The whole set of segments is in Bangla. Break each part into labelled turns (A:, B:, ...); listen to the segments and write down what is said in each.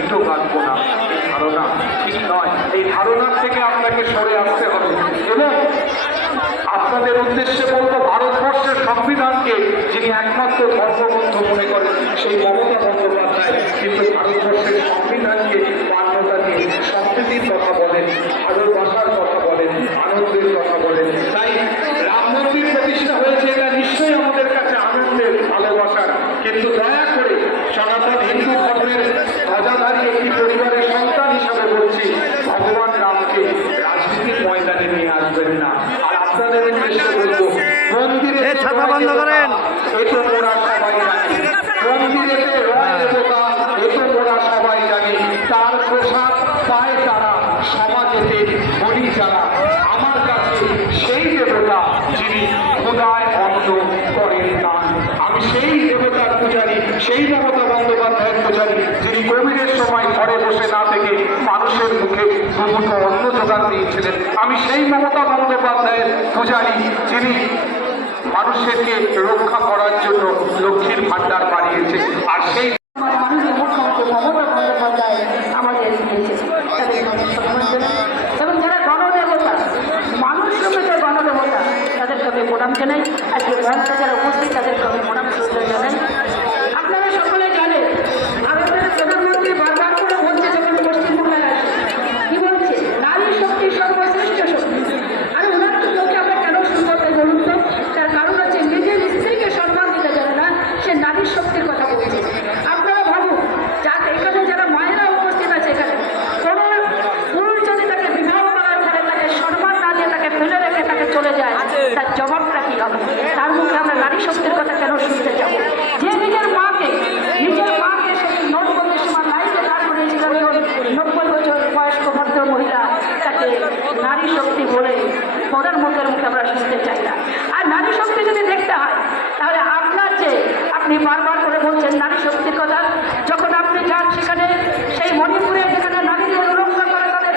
A: ইটও কাটবো না এই ধারণা। ঠিক নয়, এই ধারণার থেকে আপনাকে সরে আসতে হবে। এবং আপনাদের উদ্দেশ্যে বলব, ভারতবর্ষের সংবিধানকে যিনি একমাত্র ধর্মগ্রন্থ মনে করেন, সেই মমতা বন্দ্যোপাধ্যায় কিন্তু ভারতবর্ষের সংবিধানকে সবাই জানি তার প্রসাদ তারা সমাজেতে যারা আমার কাছে সেই দেবতা যিনি করেন। আমি সেই দেবতার পূজারী সেই মমতা বন্দ্যোপাধ্যায়ের পূজারী যিনি কোভিডের সময় ঘরে বসে না থেকে মানুষের মুখে দিয়েছিলেন আমি সেই মমতা বন্দ্যোপাধ্যায়ের পূজারী, যিনি মানুষেরকে রক্ষা করার জন্য লক্ষ্মীর ভাণ্ডার বাড়িয়েছে আর সেই
B: তাদের আমি প্রণাম যারা উপস্থিত তাদেরকে আমি প্রণাম শ্রদ্ধা জানাই আপনারা সকলে জানেন ভারতের প্রধানমন্ত্রী বারবার করে বলছে যখন পশ্চিমবাংলায় আসে কি বলছে নারী শক্তি সর্বশ্রেষ্ঠ শক্তি আর ওনার লোকে আমরা কেন শুনতে বলুন তো তার কারণ হচ্ছে নিজের স্ত্রীকে সম্মান দিতে জানে না সে নারীর শক্তির কথা বলছে আপনারা ভাবুন যা এখানে যারা মায়েরা উপস্থিত আছে এখানে কোনো পুরুষ যদি তাকে বিবাহ করার পরে তাকে সম্মান না দিয়ে তাকে ফেলে রেখে তাকে চলে যায় তার জবাবটা কি হবে? তার মুখে আমরা নারী শক্তির কথা কেন শুনতে যাব যে নিজের মাকে নিজের মাকে সে নোটবন্দির সময় দাঁড় করিয়েছিল নব্বই বছর বয়স্ক ভদ্র মহিলা তাকে নারী শক্তি বলে প্রধানমন্ত্রীর মুখে আমরা শুনতে চাই না। আর নারী শক্তি যদি দেখতে হয় তাহলে আপনার যে আপনি বারবার করে বলছেন নারী শক্তির কথা যখন আপনি যান সেখানে সেই মণিপুরে যেখানে নারীদের উলঙ্ঘ করে তাদের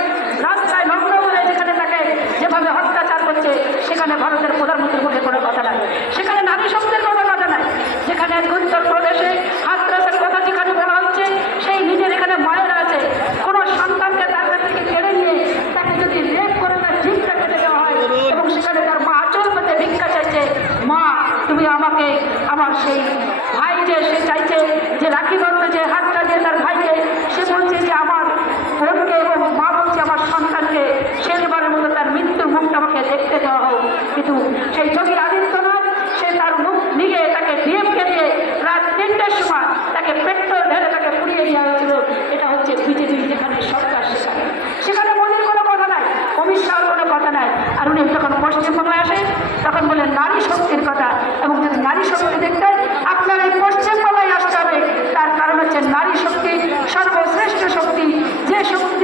B: রাস্তায় নগ্ন করে যেখানে তাকে যেভাবে অত্যাচার করছে সেখানে ভারতের প্রধানমন্ত্রীর মুখে কোনো কথা নাই সেখানে নারী শক্তির কোনো কথা নাই যেখানে উত্তর প্রদেশে হাতরাসের কথা যেখানে বলা হচ্ছে সেই নিজের এখানে মায়েরা আছে কোনো সন্তানকে তার কাছ থেকে কেড়ে নিয়ে তাকে যদি রেপ করে তার জিভটা কেটে দেওয়া হয় এবং সেখানে তার মা আচল পেতে ভিক্ষা চাইছে মা তুমি আমাকে আমার সেই ভাই যে সে চাইছে যে রাখি বন্ধ যে হাতটা দিয়ে তার ভাইকে, সে বলছে যে আমার বোনকে এবং মা বলছে আমার সন্তানকে, শেষবারের মতো তার মৃত্যুর মুখটা আমাকে দেখতে দেওয়া হোক। কিন্তু সেই যোগী আদিত্যনাথ সে তার মুখ নিয়ে তাকে ডিএমকে দিয়ে রাত তিনটের সময় তাকে পেট্রোল ঢেলে তাকে পুড়িয়ে দেওয়া হয়েছিল এটা হচ্ছে বিজেপি যেখানে সরকার সেখানে সেখানে মোদীর কোনো কথা নাই অমিত শাহর কোনো কথা নাই আর উনি যখন সময় আসে, তখন বলেন নারী শক্তির কথা। এবং যদি নারী শক্তি দেখতেন আপনার এই পশ্চিমবঙ্গায় আসতে হবে। তার কারণ হচ্ছে নারী শক্তি সর্বশ্রেষ্ঠ শক্তি। যে শক্তি